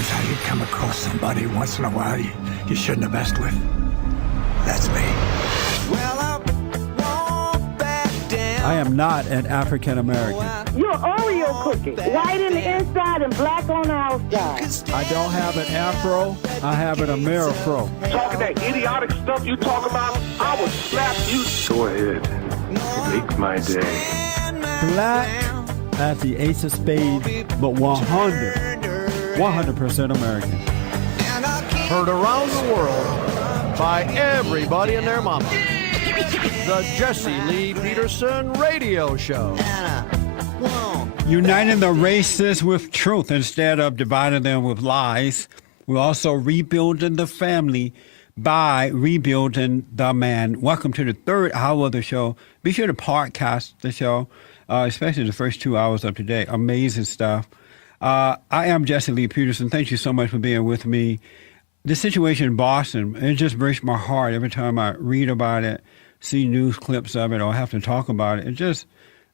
knows how you come across somebody once in a while you shouldn't have messed with. That's me. Well, I am not an African American. You're Oreo cookie, white in the inside and black on the outside. I don't have an afro, I have an Amerifro. Talking that idiotic stuff you talk about, I will slap you. Go ahead, make my day. Black as the ace of spades, but 100% American. Heard around the world by everybody and their mama. The Jesse Lee Peterson Radio Show. Uniting the races with truth instead of dividing them with lies. We're also rebuilding the family by rebuilding the man. Welcome to the third hour of the show. Be sure to podcast the show, especially the first 2 hours of today. Amazing stuff. I am Jesse Lee Peterson. Thank you so much for being with me. The situation in Boston, it just breaks my heart every time I read about it, see news clips of it, or have to talk about it. It just,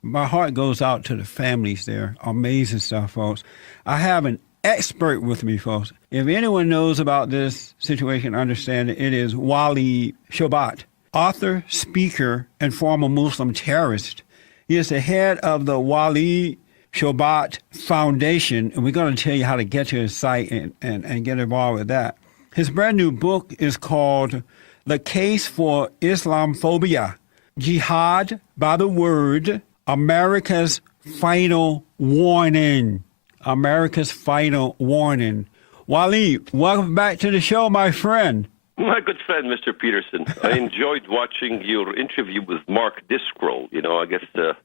my heart goes out to the families there. Amazing stuff, folks. I have an expert with me, folks. If anyone knows about this situation, understand it is Walid Shoebat, author, speaker, and former Muslim terrorist. He is the head of the Walid Shoebat Foundation, and we're going to tell you how to get to his site and get involved with that. His brand new book is called The Case for Islamophobia, Jihad by the Word, America's Final Warning. America's Final Warning. Walid, welcome back to the show, my friend. My good friend, Mr. Peterson. I enjoyed watching your interview with Mark Discroll. You know, I guess the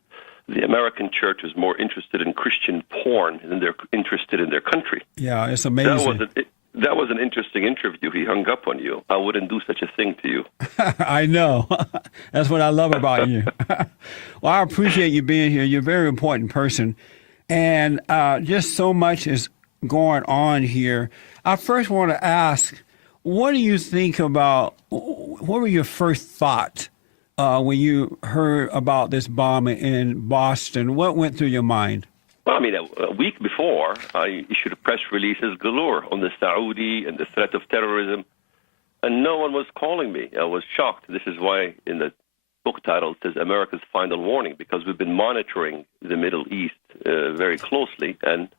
American church is more interested in Christian porn than they're interested in their country. Yeah, it's amazing. That was an interesting interview. He hung up on you. I wouldn't do such a thing to you. I know. That's what I love about you. Well, I appreciate you being here. You're a very important person. And just so much is going on here. I first want to ask, what do you think about, what were your first thoughts when you heard about this bombing in Boston? What went through your mind? Well, I mean, a week before, I issued a press releases galore on the Saudi and the threat of terrorism, and no one was calling me. I was shocked. This is why in the book title it says America's Final Warning, because we've been monitoring the Middle East very closely. And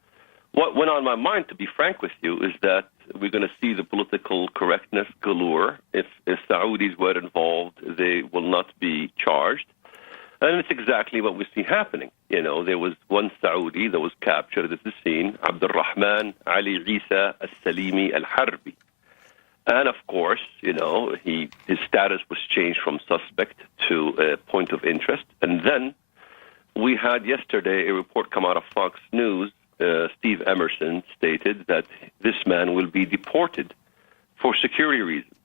what went on my mind, to be frank with you, is that we're going to see the political correctness galore. If Saudis were involved, they will not be charged. And it's exactly what we see happening. You know, there was one Saudi that was captured at the scene, Abdurrahman Ali Isa al-Salimi al-Harbi. And of course, you know, his status was changed from suspect to a point of interest. And then we had yesterday a report come out of Fox News. Steve Emerson stated that this man will be deported for security reasons,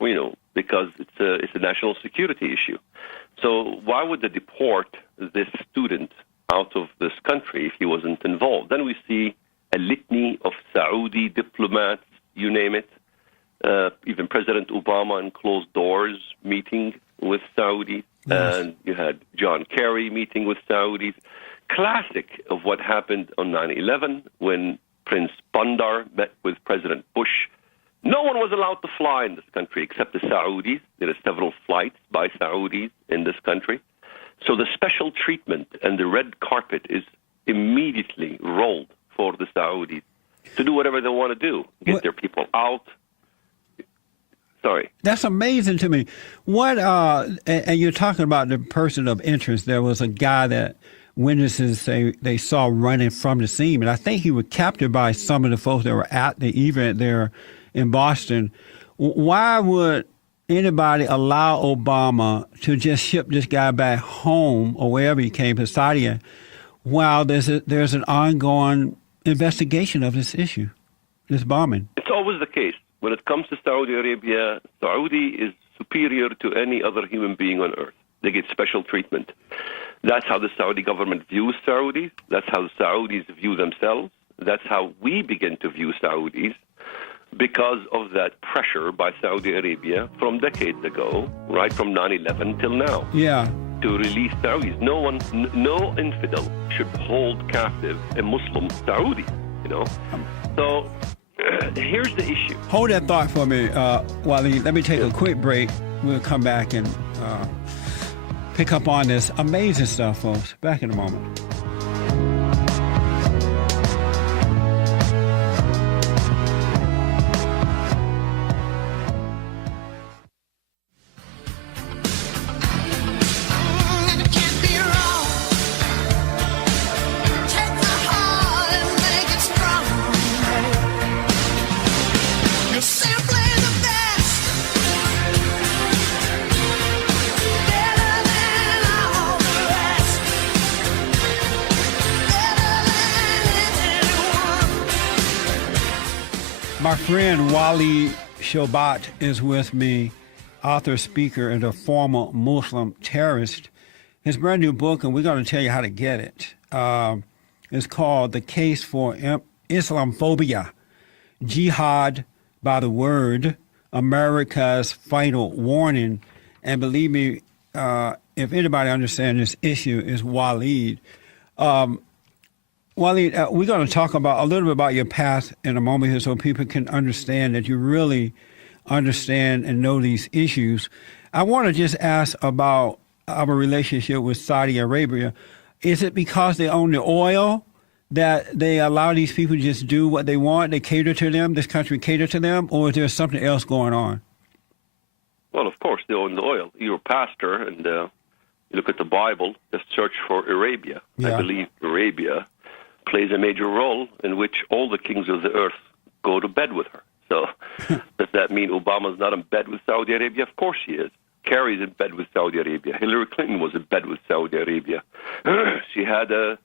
you know, because it's a national security issue. So why would they deport this student out of this country if he wasn't involved? Then we see a litany of Saudi diplomats, you name it, even President Obama in closed doors meeting with Saudis, yes. And you had John Kerry meeting with Saudis. Classic of what happened on 9/11 when Prince Bandar met with President Bush. No one was allowed to fly in this country except the Saudis. There are several flights by Saudis in this country. So the special treatment and the red carpet is immediately rolled for the Saudis to do whatever they want to do, get their people out. Sorry. That's amazing to me. What, and you're talking about the person of interest. There was a guy that witnesses say they saw running from the scene, and I think he was captured by some of the folks that were at the event there in Boston. Why would anybody allow Obama to just ship this guy back home or wherever he came, to Saudi, while there's an ongoing investigation of this issue, this bombing? It's always the case. When it comes to Saudi Arabia, Saudi is superior to any other human being on earth. They get special treatment. That's how the Saudi government views Saudis. That's how the Saudis view themselves. That's how we begin to view Saudis, because of that pressure by Saudi Arabia from decades ago, right from 9/11 till now. Yeah. To release Saudis. No infidel should hold captive a Muslim Saudi. So here's the issue. Hold that thought for me, Walid. Let me take a quick break. We'll come back and pick up on this amazing stuff, folks. Back in a moment. My friend Walid Shoebat is with me, author, speaker, and a former Muslim terrorist. His brand new book, and we're going to tell you how to get it, is called The Case for Islamophobia, Jihad by the Word, America's Final Warning. And believe me, if anybody understands this issue, is Walid. Walid, we're going to talk about a little bit about your past in a moment here so people can understand that you really understand and know these issues. I want to just ask about our relationship with Saudi Arabia. Is it because they own the oil that they allow these people to just do what they want? They cater to them, this country cater to them, or is there something else going on? Well, of course, they own the oil. You're a pastor, and you look at the Bible, just search for Arabia. Yeah. I believe Arabia plays a major role in which all the kings of the earth go to bed with her. So does that mean Obama's not in bed with Saudi Arabia? Of course he is. Kerry's in bed with Saudi Arabia. Hillary Clinton was in bed with Saudi Arabia. She had a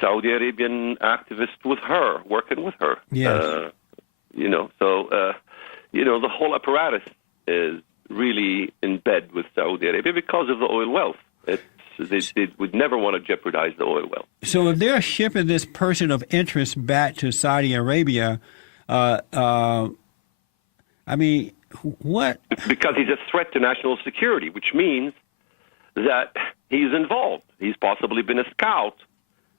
Saudi Arabian activist with her, working with her. Yes. The whole apparatus is really in bed with Saudi Arabia because of the oil wealth. They would never want to jeopardize the oil wealth. So if they're shipping this person of interest back to Saudi Arabia, I mean, what? Because he's a threat to national security, which means that he's involved. He's possibly been a scout.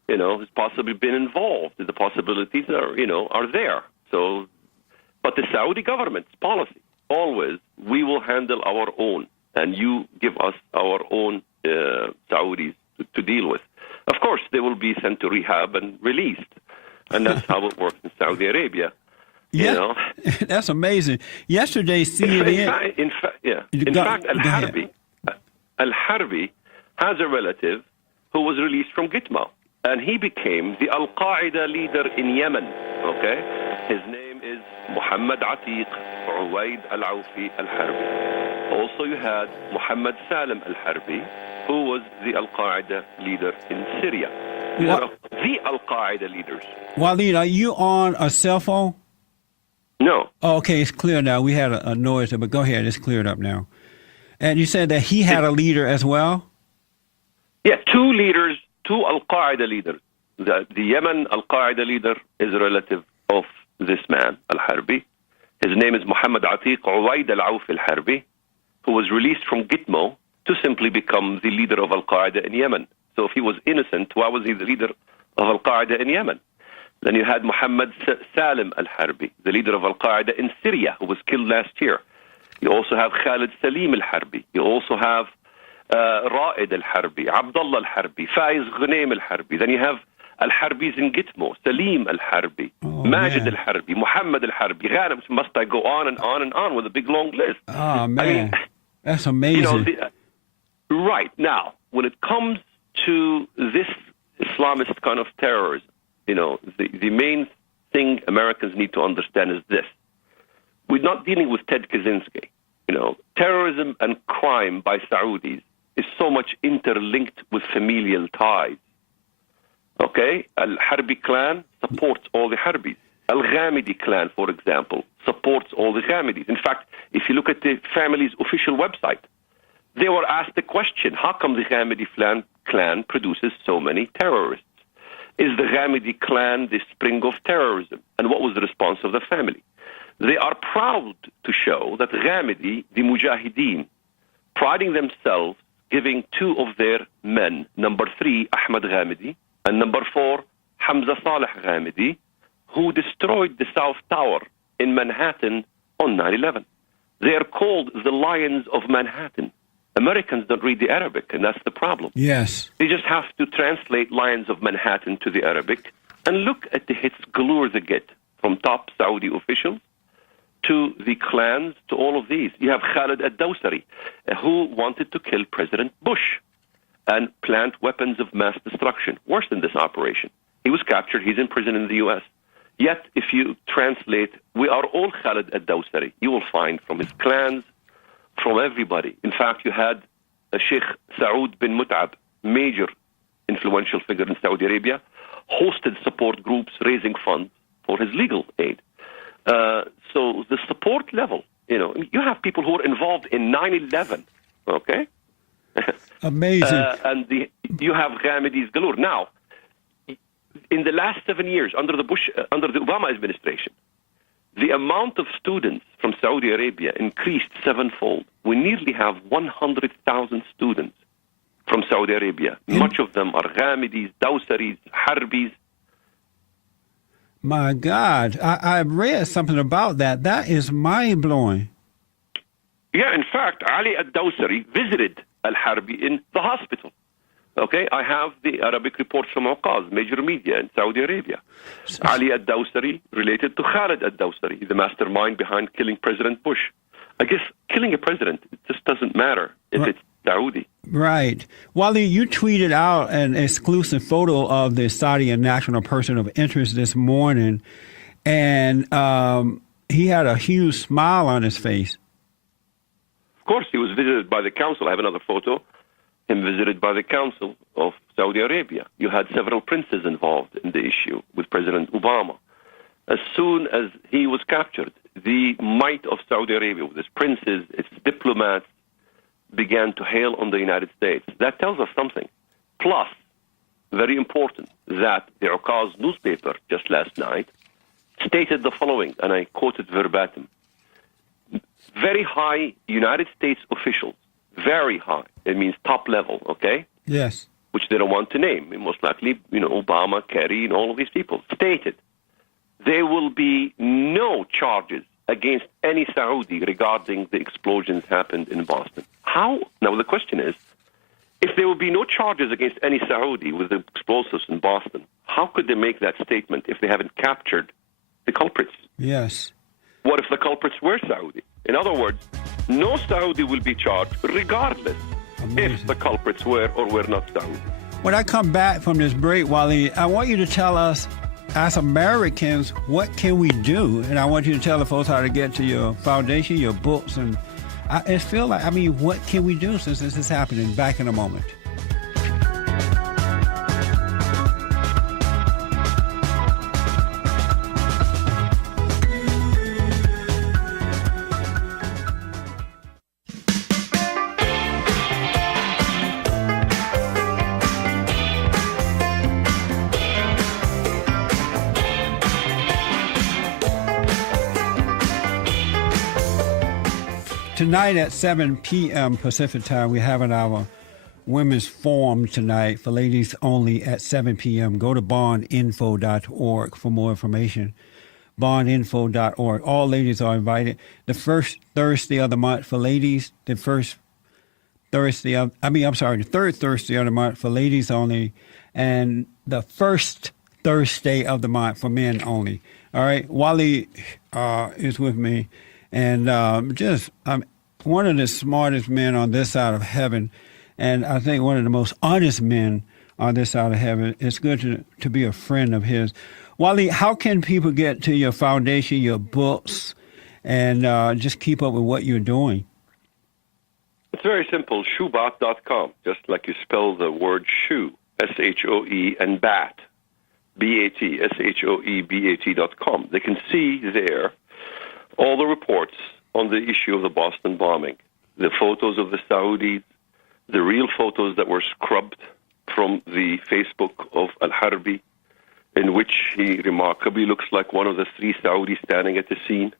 He's possibly been involved. The possibilities are there. So, but the Saudi government's policy always, we will handle our own, and you give us our own Saudis to deal with. Of course, they will be sent to rehab and released, and that's how it works in Saudi Arabia. Yeah, that's amazing. Yesterday, CNN. In fact, Al-Harbi has a relative who was released from Gitmo, and he became the Al-Qaeda leader in Yemen. Okay, his name is Muhammad Atiq Uwaid Al-Awfi Al-Harbi. Also, you had Muhammad Salim Al-Harbi, who was the Al-Qaeda leader in Syria. These are the Al-Qaeda leaders. Walid, are you on a cell phone? No. Oh, okay, it's clear now. We had a noise there, but go ahead. It's cleared up now. And you said that he had a leader as well? Yeah, two leaders, two Al-Qaeda leaders. The Yemen Al-Qaeda leader is a relative of this man, Al-Harbi. His name is Muhammad Atiq Uwaid Al-Awfi Al-Harbi, who was released from Gitmo to simply become the leader of Al-Qaeda in Yemen. So if he was innocent, why was he the leader of Al-Qaeda in Yemen? Then you had Muhammad Salim Al-Harbi, the leader of Al-Qaeda in Syria, who was killed last year. You also have Khalid Salim Al-Harbi. You also have Ra'id Al-Harbi, Abdullah Al-Harbi, Faiz Ghunaim Al-Harbi. Then you have Al-Harbis in Gitmo, Salim Al-Harbi, Majid Al-Harbi, Muhammad Al-Harbi, Ghanem. Must I go on and on and on with a big long list? Oh, man. That's amazing. Right. Now, when it comes to this Islamist kind of terrorism, the main thing Americans need to understand is this. We're not dealing with Ted Kaczynski. Terrorism and crime by Saudis is so much interlinked with familial ties. Okay? Al-Harbi clan supports all the Harbis. Al-Ghamidi clan, for example, supports all the Ghamidis. In fact, if you look at the family's official website, they were asked the question, how come the Ghamidi clan produces so many terrorists? Is the Ghamidi clan the spring of terrorism? And what was the response of the family? They are proud to show that Ghamidi, the Mujahideen, priding themselves, giving two of their men, number 3, Ahmad Ghamidi, and number 4, Hamza Saleh Ghamidi, who destroyed the South Tower in Manhattan on 9/11. They are called the Lions of Manhattan. Americans don't read the Arabic, and that's the problem. Yes. They just have to translate Lions of Manhattan to the Arabic and look at the hits galore they get from top Saudi officials to the clans to all of these. You have Khalid al-Dawsari, who wanted to kill President Bush and plant weapons of mass destruction. Worse than this operation. He was captured. He's in prison in the U.S. Yet, if you translate, we are all Khalid al-Dawsari. You will find from his clans, from everybody. In fact, you had Sheikh Saud bin Mut'ab, major influential figure in Saudi Arabia, hosted support groups raising funds for his legal aid. So the support level, you have people who are involved in 9/11, okay? Amazing. And you have Ghamidis galore. Now, in the last 7 years, under the Obama administration, the amount of students from Saudi Arabia increased sevenfold. We nearly have 100,000 students from Saudi Arabia. Much of them are Ghamidis, Dawsaris, Harbis. My God, I read something about that. That is mind-blowing. Yeah, in fact, Ali al-Dawsari visited al-Harbi in the hospital. Okay, I have the Arabic reports from Uqaz, major media in Saudi Arabia. Ali al-Dawsari related to Khalid al-Dawsari, the mastermind behind killing President Bush. I guess killing a president, it just doesn't matter if it's Saudi. Right. Walid, you tweeted out an exclusive photo of the Saudi national person of interest this morning, and he had a huge smile on his face. Of course, he was visited by the council. I have another photo. Him visited by the Council of Saudi Arabia. You had several princes involved in the issue with President Obama. As soon as he was captured, the might of Saudi Arabia, with its princes, its diplomats, began to hail on the United States. That tells us something. Plus, very important, that the Uqaz newspaper just last night stated the following, and I quote it verbatim. Very high United States officials, very high, it means top level, okay? Yes. Which they don't want to name. Most likely, Obama, Kerry, and all of these people stated there will be no charges against any Saudi regarding the explosions happened in Boston. How? Now, the question is, if there will be no charges against any Saudi with the explosives in Boston, how could they make that statement if they haven't captured the culprits? Yes. What if the culprits were Saudi? In other words, no Saudi will be charged regardless if the culprits were or were not Saudi. When I come back from this break, Walid, I want you to tell us, as Americans, what can we do? And I want you to tell the folks how to get to your foundation, your books, and I feel like, what can we do since this is happening? Back in a moment. Tonight at 7 p.m. Pacific time, we're having our women's forum tonight for ladies only at 7 p.m. Go to bondinfo.org for more information. Bondinfo.org. All ladies are invited. The first Thursday of the month for ladies, the third Thursday of the month for ladies only, and the first Thursday of the month for men only. All right, Walid is with me. And I'm one of the smartest men on this side of heaven, and I think one of the most honest men on this side of heaven. It's good to be a friend of his. Walid, how can people get to your foundation, your books, and just keep up with what you're doing? It's very simple, shoebat.com, just like you spell the word shoe, S-H-O-E, and bat, B-A-T, S-H-O-E-B-A-T.com. They can see there all the reports on the issue of the Boston bombing, the photos of the Saudis, the real photos that were scrubbed from the Facebook of Al-Harbi, in which he remarkably looks like one of the three Saudis standing at the scene,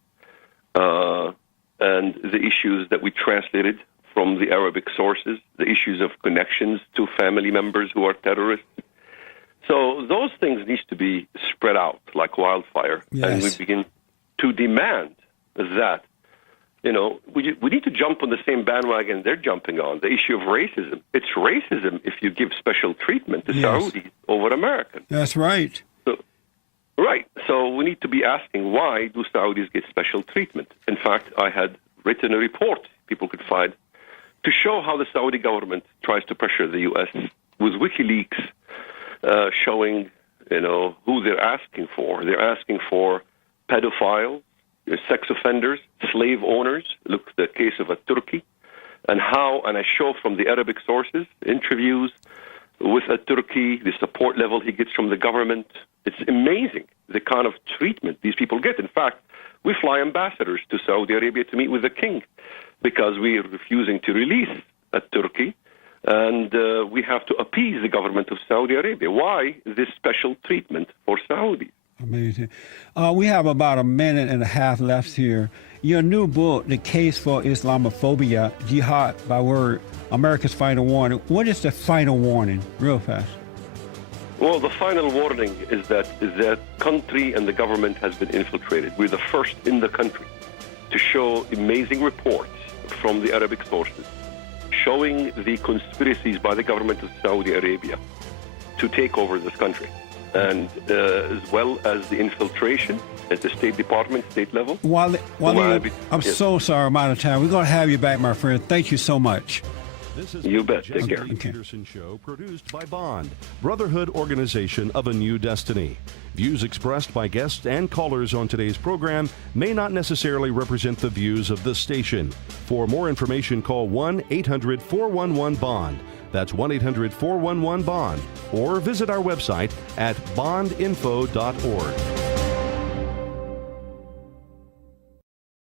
and the issues that we translated from the Arabic sources, the issues of connections to family members who are terrorists. So those things need to be spread out like wildfire, and we Yes. begin to demand that, we need to jump on the same bandwagon they're jumping on, the issue of racism. It's racism if you give special treatment to Yes. Saudis over Americans. That's right. Right. So we need to be asking, why do Saudis get special treatment? In fact, I had written a report people could find to show how the Saudi government tries to pressure the U.S. with WikiLeaks showing, who they're asking for. They're asking for pedophiles, sex offenders, slave owners. Look at the case of a Turkey, and I show from the Arabic sources, interviews with a Turkey, the support level he gets from the government. It's amazing the kind of treatment these people get. In fact, we fly ambassadors to Saudi Arabia to meet with the king because we are refusing to release a Turkey, and we have to appease the government of Saudi Arabia. Why this special treatment for Saudis? Amazing. We have about a minute and a half left here. Your new book, The Case for Islamophobia, Jihad by Word, America's Final Warning. What is the final warning, real fast? Well, the final warning is that the country and the government has been infiltrated. We're the first in the country to show amazing reports from the Arabic sources showing the conspiracies by the government of Saudi Arabia to take over this country, and as well as the infiltration at the State Department, state level. Walid, I'm so sorry I'm out of time. We're going to have you back, my friend. Thank you so much. This is You the bet. Take care. Jesse Peterson Show, produced by Bond, Brotherhood Organization of a New Destiny. Views expressed by guests and callers on today's program may not necessarily represent the views of the station. For more information, call 1-800-411-BOND. That's 1-800-411-BOND. Or visit our website at bondinfo.org.